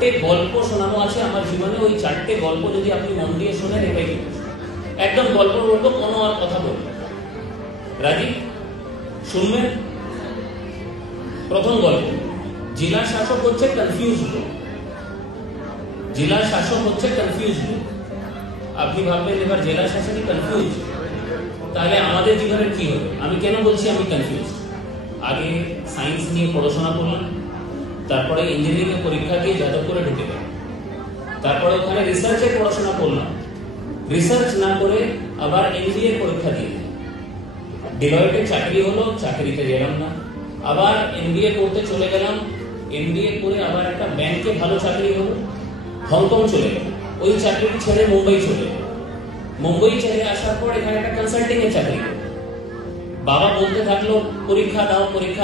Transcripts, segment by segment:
চারটে গল্প শোনানো আছে আমার জীবনে। ওই চারটে গল্প যদি আপনি মন দিয়ে শোনেন, এটাই একদম গল্প বলবো, কোনো আর কথা বলবো। রাজি? শুনবেন? প্রথম গল্প, জেলা শাসক হচ্ছে কনফিউজ লোক। জেলা শাসক হচ্ছে কনফিউজ লোক। আপনি ভাববেন এবার জেলা শাসকই কনফিউজ, তাহলে আমাদের জীবনে কি হবে? আমি কেন বলছি আমি কনফিউজ? আগে সায়েন্স নিয়ে পড়াশোনা করলাম, তারপরে ইঞ্জিনিয়ারিং এর পরীক্ষা দিয়ে যাদবপুরে ঢুকে গেলাম, তারপরে ওখানে রিসার্চের পড়াশোনা করলাম, রিসার্চ না করে আবার এমবিএ পরীক্ষা দিয়ে ডিলয়েটে চাকরি হলো, চাকরিতে গেলাম না, আবার এমবিএ করতে চলে গেলাম, এমবিএ করে আবার একটা ব্যাংকে ভালো চাকরি হলো, হংকং চলে গেলাম, ওই চাকরিটি ছেড়ে মুম্বাই চলে গেলাম, মুম্বাই ছেড়ে আসার পর এখানে একটা কনসাল্টিং এর চাকরি হলো। বাবা বলতে থাকলো পরীক্ষা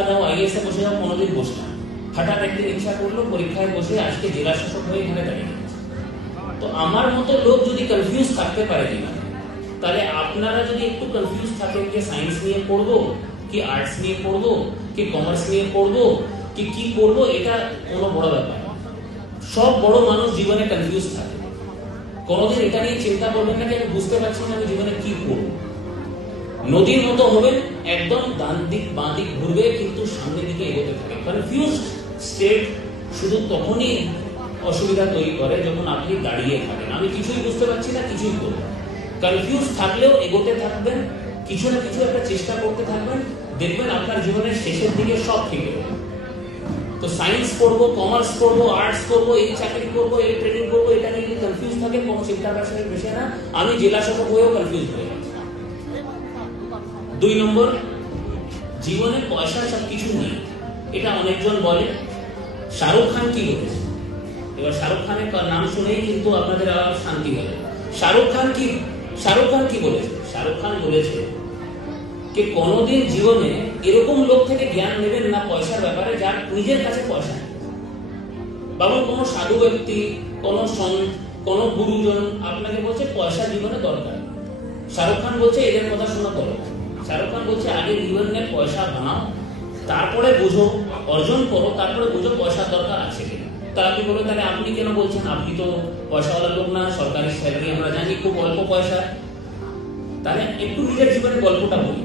দাও, আইএসএ বসে যাও, কোনোদিন বসলাম। হঠাৎ একদিন ইচ্ছা করলো পরীক্ষায় বসে আজকে জেলা শাসক হয়ে এখানে দাঁড়িয়ে গেছে। তো আমার মতো লোক যদি কনফিউজ থাকতে পারে জীবনে, তাহলে আপনারা যদি একটু কনফিউজ থাকেন যে সায়েন্স নিয়ে পড়বো কি আর্টস নিয়ে পড়বো কি কমার্স নিয়ে পড়বো কি পড়বো, এটা কোনো বড় ব্যাপার না। সব বড় মানুষ জীবনে কনফিউজ থাকে। কোনোদিন এটা নিয়ে চিন্তা করবেন না যে আমি বুঝতে পারছি না আমি জীবনে কি করবো। নদীর মতো হবেন, একদম ডান দিক বাঁ দিক ঘুরবে, কিন্তু সামনের দিকে এগোতে থাকে। কনফিউজ স্টেট শুধু তখনই অসুবিধা তৈরি করে যখন আপনি দাঁড়িয়ে থাকেন, আমি কিছুই বুঝতে পারছি না, কিছুই করবো। কনফিউজ থাকলেও এগোতে থাকবেন, কিছু না কিছু একটা চেষ্টা করতে থাকবেন, দেখবেন আপনার জীবনের শেষের দিকে সব ঠিক হবে। তো সায়েন্স পড়বো, কমার্স পড়বো, আর্টস করবো, এই চাকরি করবো, এই ট্রেনিং করবো, এটা নিয়ে যদি কনফিউজ থাকেন, কোনো চিন্তা ভাবনার বিষয় না। আমি জেলা শাসক হয়েও কনফিউজ হয়ে গেছি। 2 নম্বর, জীবনে পয়সা সবকিছু নেই, এটা অনেকজন বলে। শাহরুখ খান কি বলেছে? এবার শাহরুখ খানের নাম শুনেই কিন্তু আপনাদের আবার শান্তি হবে। শাহরুখ খান কি বলেছে? শাহরুখ খান বলেছে যে কোনোদিন জীবনে এরকম লোক থেকে জ্ঞান নেবেন না পয়সার ব্যাপারে যার নিজের কাছে পয়সা নেই। বাবু, কোন সাধু ব্যক্তি, কোন সন্ত, কোন গুরুজন আপনাকে বলছে পয়সা জীবনে দরকার, শাহরুখ খান বলছে এদের কথা শোনা দরকার। শাহরুখ খান বলছে আগে জীবনে পয়সা বানাও, তারপরে বুঝো, অর্জন করো, তারপরে বুঝো পয়সার দরকার আছে কিনা। তা আপনি বলবেন তাহলে আপনি কেন বলছেন? আপনি তো পয়সাওয়ালা লোক না, সরকারি স্যালারি আমরা জানি, খুব অল্প পয়সা। তাহলে একটু নিজের জীবনের গল্পটা বলি।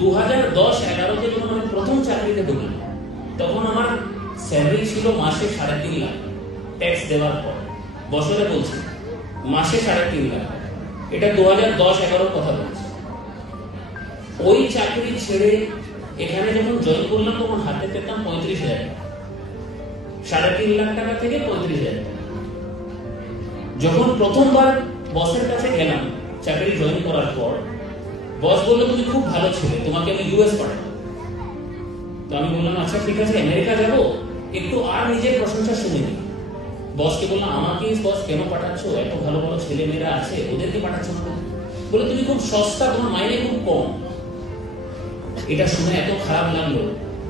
2010-11-তে যখন আমি প্রথম চাকরিতে ঢুকলাম, তখন আমার স্যালারি ছিল মাসে 3.5 লাখ, ট্যাক্স দেওয়ার পর। বছরে বলছি, মাসে 3.5 লাখ। এটা 2010-11 কথা বলছি। ওই চাকরি ছেড়ে এখানে যখন জয়েন করলাম তখন হাতে পেতাম 35,000 টাকা। 3.5 লাখ টাকা থেকে 35,000 টাকা। যখন প্রথমবার বসের কাছে গেলাম চাকরি জয়েন করার পর, বস বললো তুমি খুব ভালো ছেলে, তোমাকে আমি ইউএস পাঠাবো। তো আমি বললাম আচ্ছা ঠিক আছে, আমেরিকা যাবো, একটু আর নিজের প্রশংসা শুনে নি। বসকে বললাম আমাকে বস কেন পাঠাচ্ছ, এত ভালো ভালো ছেলে মেয়েরা আছে, ওদেরকে পাঠাচ্ছ না? বলে তুমি খুব সস্তা, তোমার মাইনে খুব কম। এটা শুনে এত খারাপ লাগলো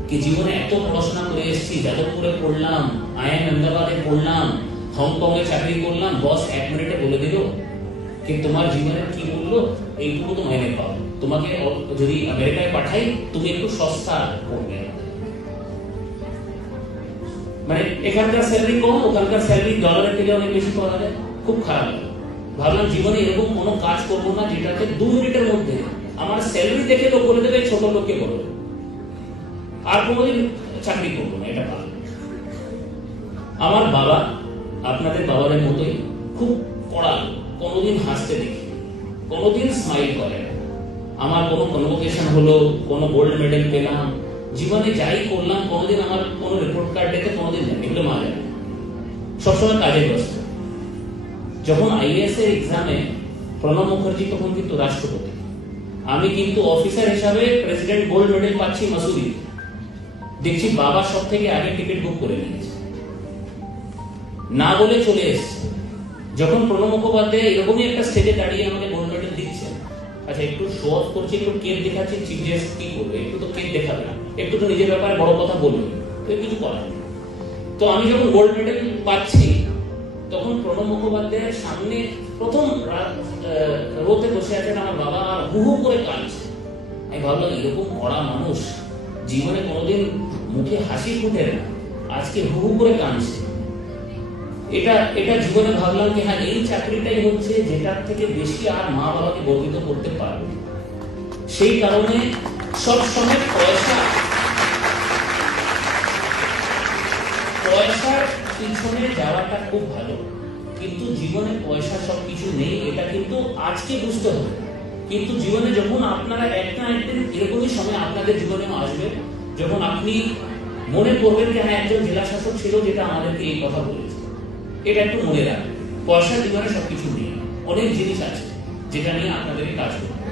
কি জীবনে এত পড়াশোনা করে এসেছি, যাদবপুরে পড়লাম, আইএম আহমেদাবাদে পড়লাম, হংকং এ চাকরি করলাম, বস 1 মিনিটে বলে দিল কি তোমার জীবনের কি মূল্য, এইটুকু তো মাইনে পাও, তোমাকে যদি আমেরিকায় পাঠাই তুমি একটু সস্তা করবে। মানে এখানকার স্যালারি কম, ওখানকার স্যালারি ডলারের থেকে অনেক বেশি পাওয়া যায়। খুব খারাপ। ভাবলাম জীবনে এরকম কোনো কাজ করবো না যেটাতে 2 মিনিটের মধ্যে আমার স্যালারি দেখে লোক বলে দেবে ছোট লোককে বলো, আর কোনোদিন চাকরি করবো না, এটা ভালো। আমার বাবা আপনাদের বাবাদের মতোই খুব কড়া, কোনোদিন হাসতে দেখি, কোনোদিন স্মাইল করে। আমার কোনো কনভোকেশন হলো, কোনো গোল্ড মেডেল পেলাম, জীবনে যাই করলাম, কোনোদিন আমার কোনো রিপোর্ট কার্ড দেখে কোনোদিন নেই, এগুলো মা জানে। সবসময় কাজে ব্যস্ত। যখন আইএএস এর এক্সামে প্রণব মুখার্জি তখন কিন্তু রাষ্ট্রপতি, আমি কিন্তু অফিসার হিসাবে প্রেসিডেন্ট গোল্ড মেডেল পাচ্ছি মাসুরি। দেখছি বাবা সব থেকে আগে টিকিট বুক করে নিয়েছে, না বলে চলে এসছে। যখন প্রণব মুখোপাধ্যায় এরকমই একটা স্টেজে দাঁড়িয়ে আমাকে গোল্ড মেডেল দিচ্ছে, আচ্ছা একটু শো অফ করছে, একটু কেক দেখাচ্ছে, চিফ গেস্ট কি করবে, একটু তো কেক দেখাবে না, একটু তো নিজের ব্যাপারে বড় কথা বলবে, তো কিছু করার নেই। তো আমি যখন গোল্ড মেডেল পাচ্ছি তখন প্রণব মুখোপাধ্যায়ের সামনে প্রথম রোতে বসে আছেন আমার বাবা, আর হু হু করে কাঁদছে। আমি ভাবলাম এরকম কড়া মানুষ জীবনে কোনোদিন মুখে হাসি ফুটে না, আজকে হু হু করে কাঁদছে। এটা এটা জীবনে ভাবলাম যে হ্যাঁ এই চাকরিটাই হচ্ছে যেটার থেকে বেশি আর মা বাবাকে গর্বিত করতে পারবে। সেই কারণে সবসময় পয়সার পিছনে যাওয়াটা খুব ভালো, কিন্তু জীবনে পয়সা সবকিছু নেই, এটা কিন্তু আজকে বুঝতে হবে। কিন্তু জীবনে যখন আপনারা একটা একদিন এরকমই সময় আপনাদের জীবনেও আসবে যখন আপনি মনে করবেন যে হ্যাঁ একজন জেলা শাসক ছিল যেটা আমাদেরকে এই কথা বলেছে। এটা একটু মনে রাখবেন, পয়সা জীবনে সবকিছু নেই, অনেক জিনিস আছে যেটা নিয়ে আপনাদেরকে কাজ করতে হবে।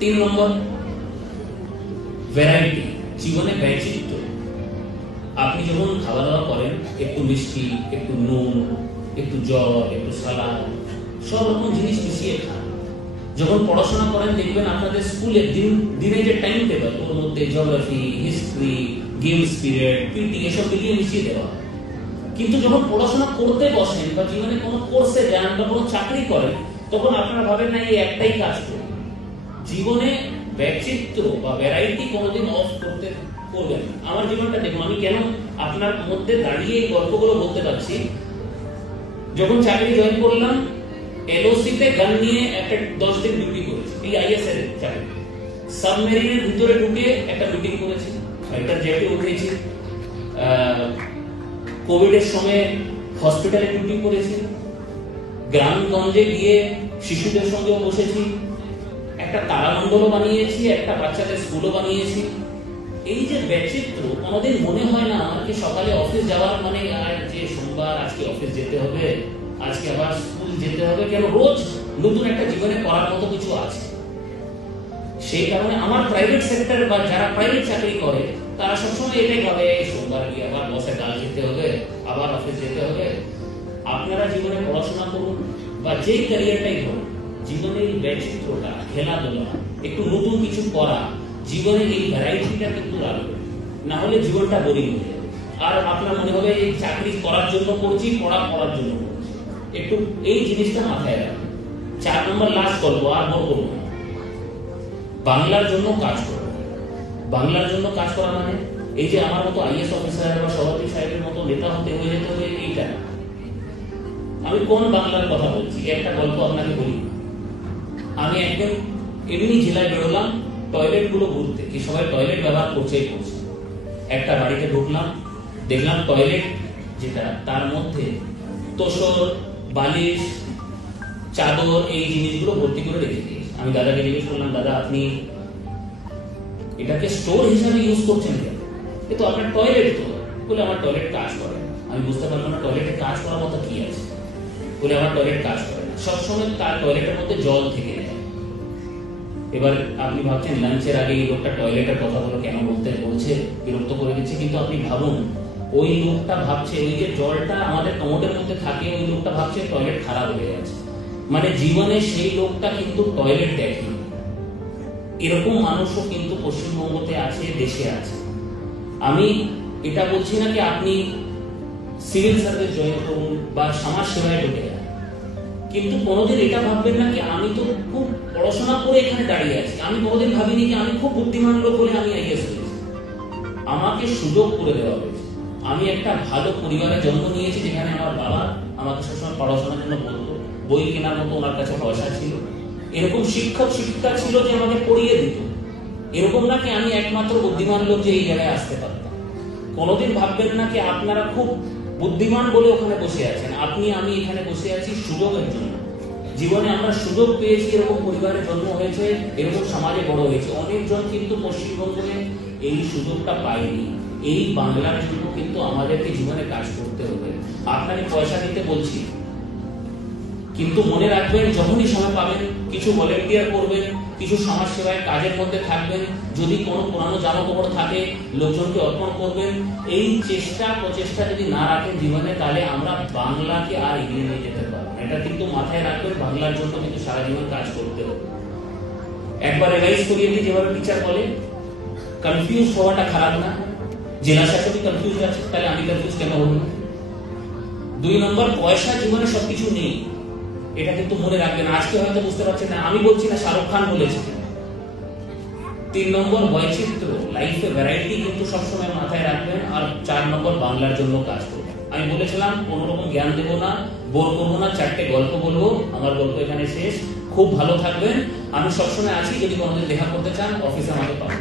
3 নম্বর, ভ্যারাইটি, জীবনে বৈচিত্র্য। আপনি যখন খাওয়া দাওয়া করেন একটু মিষ্টি, একটু নুন, একটু জল, একটু সালাদ, সব রকম জিনিস মিশিয়ে খান। যখন পড়াশোনা করেন দেখবেন আপনাদের স্কুলে দিনে যে টাইম টেবিল ওর মধ্যে geography, history, games period, PT এসব মিলিয়ে মিশিয়ে দেওয়া। কিন্তু যখন পড়াশোনা করতে বসেন বা জীবনে কোনো কোর্সে যান বা কোনো চাকরি করেন তখন আপনারা ভাবেন না এই একটাই কাজ করুন। জীবনে বৈচিত্র্য বা ভ্যারাইটি কোনোদিন অফ করতে করবেন। আমার জীবনটা দেখুন, আমি কেন আপনার মধ্যে দাঁড়িয়ে এই গল্পগুলো বলতে পারছি। যখন চাকরি জয়েন করলাম এলওসি তে গান নিয়ে একটা 10 দিন ডিউটি করেছি, এই আইএসএর চাকরি। সাবমেরিনের ভিতরে ঢুকে একটা মিটিং করেছি, ফাইটার জেটে উঠেছি, কোভিড এর সময় হসপিটালে ডিউটি করেছি, গ্রামগঞ্জে গিয়ে শিশুদের সঙ্গে বসেছি, একটা তারামণ্ডলও বানিয়েছি, একটা বাচ্চাদের স্কুলও বানিয়েছি। এই যে বৈচিত্র্য, কোনোদিন মনে হয় না আমার কি সকালে অফিস যাওয়ার মানে আর যে সোমবার আজকে অফিস যেতে হবে, আজকে আবার স্কুল যেতে হবে, কেন রোজ নতুন একটা জীবনে করার মতো কিছু আছে। সেই কারণে আমার প্রাইভেট সেক্টর বা যারা প্রাইভেট চাকরি করে তারা সবসময় এটাই ভাবে সোমবার গিয়ে আবার বসে গাল যেতে হবে, আবার অফিস যেতে হবে। আপনারা জীবনে পড়াশোনা করুন বা যেই ক্যারিয়ারটাই হোক, জীবনে এই বৈচিত্র্যটা, খেলাধুলা, একটু নতুন কিছু করা, জীবনে এই ভ্যারাইটিটা কিন্তু রাখবে, না হলে জীবনটা বোরিং হয়ে যাবে। আর আপনার মনে হবে এই চাকরি করার জন্য করছি, পড়ার জন্য করছি। একটু এই জিনিসটা মাথায় রাখবেন। 4 নম্বর লাস্ট গল্প, আর বড় করবো না। বাংলার জন্য কাজ করো। বাংলার জন্য কাজ করা মানে এই যে আমার মতো আইএস অফিসার বা সভাপতি সাহেবের মতো নেতা হতে হয়ে যেতে হবে এইটা। আমি কোন বাংলার কথা বলছি, একটা গল্প আপনাকে বলি। আমি একদিন এমনি জেলায় বেরোলাম টয়লেট গুলো ঘুরতে, কি সবাই টয়লেট ব্যবহার করছেই করছে। একটা বাড়িতে ঢুকলাম, দেখলাম টয়লেট যেটা তার মধ্যে তোষর, বালিশ, চাদর, এই জিনিসগুলো ভর্তি করে রেখে দিয়েছে। আমি দাদাকে জিজ্ঞেস করলাম, দাদা আপনি এটাকে স্টোর হিসাবে ইউজ করছেন কেন? এ তো আপনার টয়লেট। তো বলে আমার টয়লেট কাজ করে। আমি বুঝতে পারলাম না টয়লেটে কাজ করার মতো কি আছে। বলে আমার টয়লেট কাজ করে না, সবসময় তার টয়লেটের মধ্যে জল থেকে যায়। এবার আপনি ভাবছেন লাঞ্চের আগে এই লোকটা টয়লেটের কথাগুলো কেন বলছে, বিরক্ত করে দিচ্ছে। কিন্তু আপনি ভাবুন, ওই লোকটা ভাবছে ওই যে জলটা আমাদের কমোডের মধ্যে থাকে, ওই লোকটা ভাবছে টয়লেট খারাপ হয়ে গেছে। মানে জীবনে সেই লোকটা কিন্তু টয়লেট দেখেনি। এরকম মানুষও কিন্তু পশ্চিমবঙ্গতে আছে, দেশে আছে। আমি এটা বলছি না কি আপনি সিভিল সার্ভিস জয়েন করুন বা সমাজ সেবায় ঢুকে যান, কিন্তু কোনোদিন এটা ভাববেন না কি আমি তো খুব পড়াশোনা করে এখানে দাঁড়িয়ে আছি। আমি কোনোদিন ভাবিনি কি আমি খুব বুদ্ধিমান লোক বলে আমি আইএস হয়েছি। আমাকে সুযোগ করে দেওয়া হয়েছে। আমি একটা ভালো পরিবারে জন্ম নিয়েছি যেখানে আমার বাবা আমাকে সবসময় পড়াশোনার জন্য বলতো, বই কেনার মতো ওনার কাছে পয়সা ছিল। এরকম শিক্ষক শিক্ষিকা ছিল যে আমাকে পড়িয়ে দিত। এরকম না কি আমি একমাত্র বুদ্ধিমান লোক যে এই জায়গায় আসতে পারতাম। কোনোদিন ভাববেন না কি আপনারা খুব বুদ্ধিমান বলে ওখানে বসে আছেন। আমি এখানে বসে আছি সুযোগের জন্য। জীবনে আমরা সুযোগ পেয়েছি, এরকম পরিবারে জন্ম হয়েছে, এরকম সমাজে বড় হয়েছে। অনেকজন কিন্তু পশ্চিমবঙ্গে এই সুযোগটা পায়নি। এই বাংলার জন্য কিন্তু আমাদেরকে জীবনে কাজ করতে হবে। আপনাকে পয়সা দিতে বলছি, কিন্তু মনে রাখবেন যখনই সময় পাবেন কিছু ভলেন্টিয়ার করবেন, কিছু সমাজ সেবায় কাজের মধ্যে থাকবেন। যদি কোনো পুরানো জামা কাপড় থাকে লোকজনকে অর্পণ করবেন। এই প্রচেষ্টা যদি না রাখেন জীবনে, তাহলে আমরা বাংলাকে আর এগিয়ে নিয়ে যেতে পারবো। এটা কিন্তু মাথায় রাখবেন, বাংলার জন্য কিন্তু সারা জীবন কাজ করতে হবে। একবার রিভাইজ করিয়ে দিই, যেভাবে টিচার বলে কনফিউজ হওয়াটা খারাপ না। জেলা শাসকই কনফিউজ আছে, তাহলে আমি কনফিউজ কেন হব না? 2 নম্বর, পয়সা জীবনে সবকিছু নেই, এটা কিন্তু মনে রাখবেন। আজকে হয়তো বুঝতে পারছেন না, আমি বলছি না, শাহরুখ খান বলেছে। 3 নম্বর, বৈচিত্র্য, লাইফে ভ্যারাইটি কিন্তু সবসময় মাথায় রাখবেন। আর 4 নম্বর, বাংলার জন্য কাজ করবেন। আমি বলেছিলাম কোনো রকম জ্ঞান দেবো না, বোর করবো না, 4টে গল্প বলবো, আমার গল্প এখানে শেষ। খুব ভালো থাকবেন, আমি সবসময় আছি, যদি কোনোদিন দেখা করতে চান অফিসে আমাকে পাবেন।